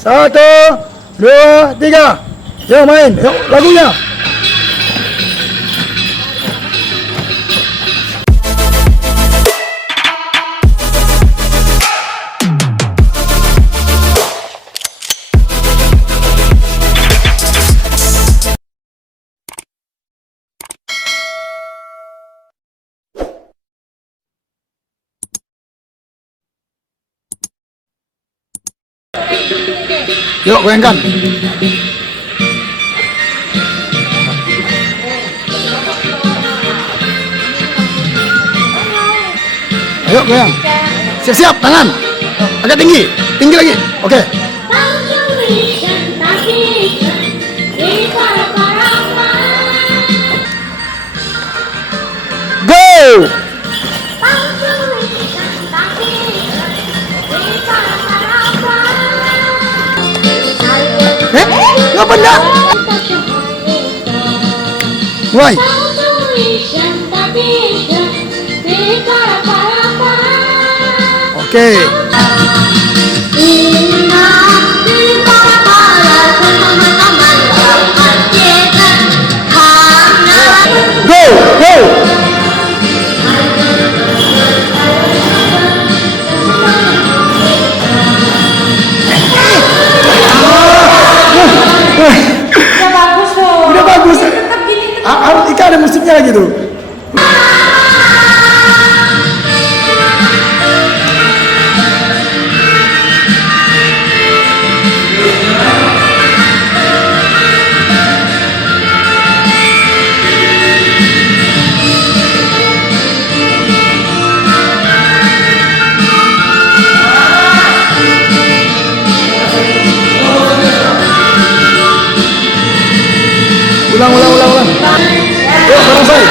Satu, dua, tiga. Yuk main, yuk lagunya. Yuk goyangkan. Ayo goyang. Siap-siap, tangan. Agak tinggi, tinggi lagi. Oke. Go. Ngapa enggak? Mulai. Oke. Go, go. Udah bagus. Ika ada musiknya lagi tuh. Ulang. Yuk, barongsai.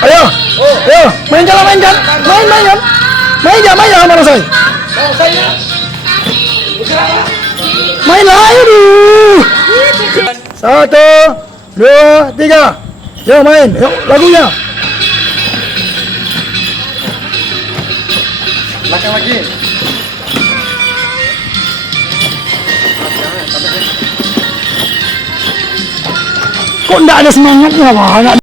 Ayo, main jangan. Main jangan barongsai. Main lah, aduh. Satu, dua, tiga. Yuk main, yuk lagunya. Belakang lagi. Kok enggak ada semangatnya, Pak?